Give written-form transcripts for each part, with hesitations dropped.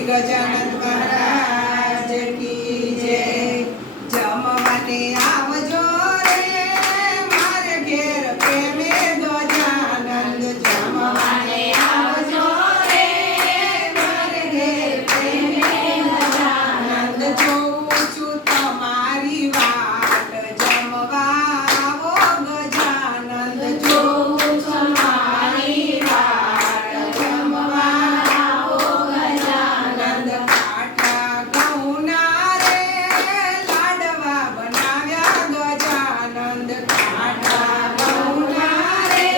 ગજાનંદ મહારાજ કી જય। જમવાને આવજો રે મારે ઘેર પ્રેમે ગજાનંદ। જમવાને આવજો રે મારે ઘેર પ્રેમે ગજાનંદ। જોઉં છું તમારી વાટ જમવા આવો ગજાનંદ। જોઉં છું તમારી વાટ જમવા આવો ગજાનંદ। કાઠા ઘઉંના રે લાડવા બનાવ્યા ગજાનંદ। કાઠા ઘઉંના રે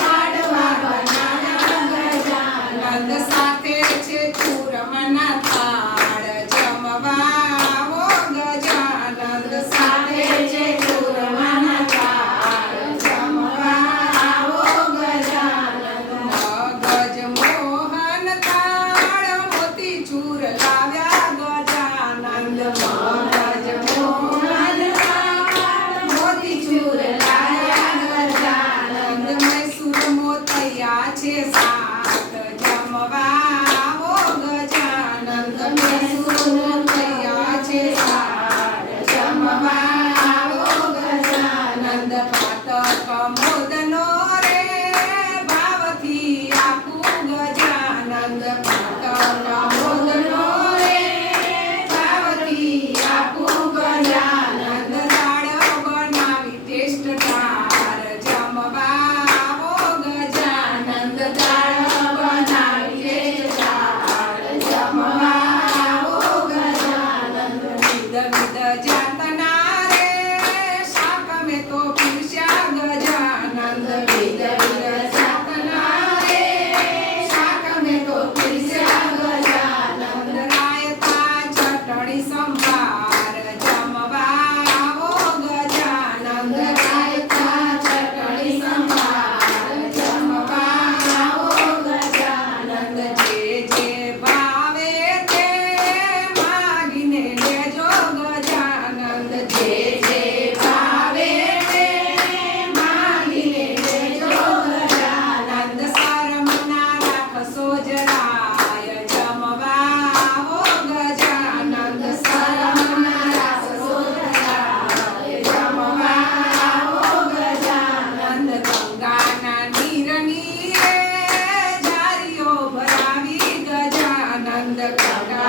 લાડવા બનાવ્યા ગજાનંદ। સાથે છે ચૂરમાના થાળ જમવા આવો ગજાનંદ। સાથે છે ચૂરમાના થાળ જમવા આવો ગજાનંદ। મગજ મોહન થાળ મોતીચૂર લાવ્યા ગજાનંદ। મગજ મોહન થાળ મોતીચૂર લાવ્યા ગજાનંદ। મૈસૂર મોતિયા છે સાત જમવા આવો ગજાનંદ। મૈસૂર મોતિયા છે સાત જમવા આવો ગજાનંદ। પાતક મોદનો રે ભાવથી આપું ગજાનંદ। પાતક મોદનો રે ભાવથી આપું ગજાનંદ। દાળ બનાવી ટેસ્ટદાર જમવા આવો ગજાનંદ। દાળ બનાવી ટેસ્ટદાર જમવા આવો ગજાનંદ। વિધ વિધ જાતના રે શાક મેં તો પીરસ્યા ગજાનંદ। વિધ વિધ જાતના રે શાક મેં તો પીરસ્યા ગજાનંદ। રાયતા ચટણી સંભાર જમવા આવો ગજાનંદ। રાયતા ચટણી સંભાર જમવા આવો ગજાનંદ। જે જે ભાવે તે માગીને લેજો ગજાનંદ। જે જે ભાવે તે માગીને લેજો ગજાનંદ। શરમ ના રાખશો જરાય જમવા આવો ગજાનંદ। શરમ ના રાખશો જરાય જમવા આવો ગજાનંદ। ગંગાના નીરની રે ઝારીઓ ભરાવી ગજાનંદ। ગંગા